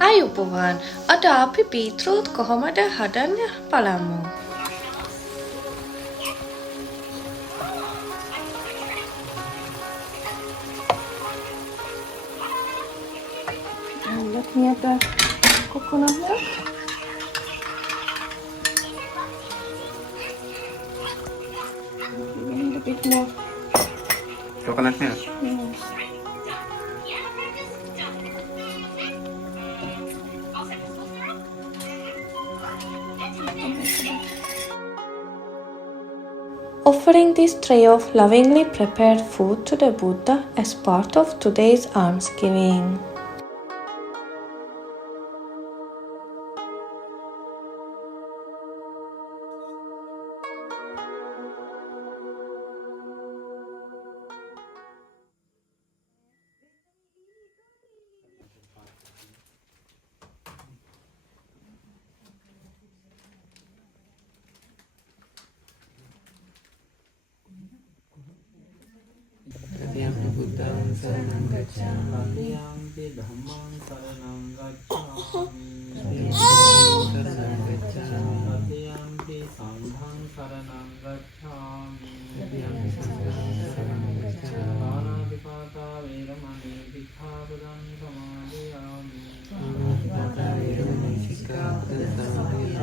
අයුබෝවන් අද අපි බීට්‍රූට් කොහොමද හදන්නේ බලමු. Let me add the coconut milk. We need a bit more. Coconut milk? Yes. Offering this tray of lovingly prepared food to the Buddha as part of today's almsgiving. Tadiyampi buddhaṃ saranam gacchāmi. Tadiyampi dhammam saranam gacchāmi. Tadiyampi sangham saranam gacchāmi. Pāṇātiපාතා vēramani sikkhapadam samādiyāmi.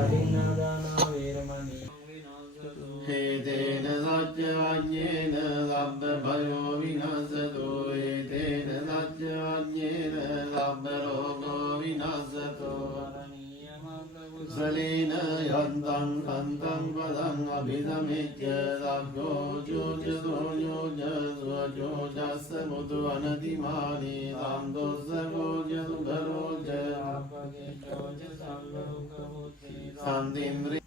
Adinādānā vēramani. Hetena saccāyena sabba bhayo vinassato. Hetena saccāyena sabba rogo vinassato. Salena yantam kantam padam abhisamecca sabbyo jojaso jojaso jojassa mutu anatimani samdossa goja sudharoja sandindri